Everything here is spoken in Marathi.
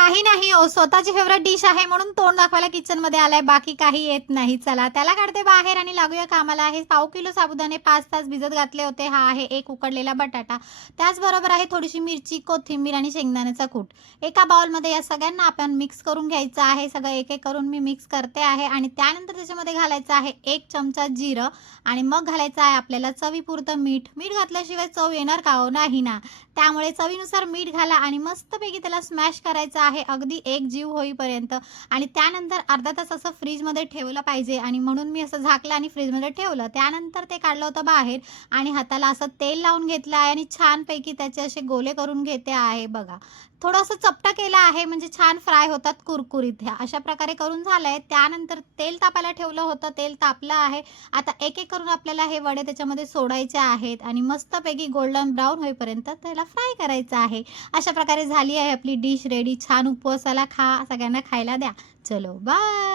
काही नाही हो, स्वतःची फेव्हरेट डिश आहे म्हणून तोंड दाखवायला किचनमध्ये आलाय, बाकी काही येत नाही. चला त्याला काढते बाहेर आणि लागूया कामाला. हे पाव किलो साबुदाणे 5 तास भिजत घातले होते. हा आहे एक उकडलेला बटाटा. त्याचबरोबर आहे थोडीशी मिरची, कोथिंबीर आणि शेंगदाण्याचा कूट. एका बाउलमध्ये या सगळ्यांना आपण मिक्स करून घ्यायचं आहे. सगळं एक-एक करून मी मिक्स करते आहे आणि त्यानंतर त्याच्यामध्ये घालायचं आहे 1 चमचा जिरं आणि मग घालायचं आहे आपल्याला चवीपुरतं मीठ. मीठ घातल्याशिवाय चव येणार का हो? नाही ना. त्यामुळे चवीनुसार मीठ घाला आणि मस्तपैकी त्याला स्मॅश करायचं आहे अगदी एक जीव होईपर्यंत आणि त्यानंतर अर्धा तास असं फ्रीजमध्ये ठेवलं पाहिजे आणि म्हणून मी असं झाकलं आणि फ्रीजमध्ये ठेवलं. त्यानंतर ते काढलं होतं बाहेर आणि हाताला असं तेल लावून घेतलं आहे आणि छानपैकी त्याचे असे गोले करून घेते आहे बघा. थोडंसं चपटं केलं आहे म्हणजे छान फ्राय होतात कुरकुरीत. ह्या अशा प्रकारे करून झालंय. त्यानंतर तेल तापायला ठेवलं होतं. तेल तापलं आहे. आता एक-एक करून आपल्याला हे वडे त्याच्यामध्ये सोडायचे आहेत आणि मस्तपैकी गोल्डन ब्राउन होईपर्यंत त्याला फ्राय करायचं आहे. अशा प्रकारे झाली आहे आपली डिश रेडी. छान उपवासाला खा, सगळ्यांना खायला द्या. चलो बाय.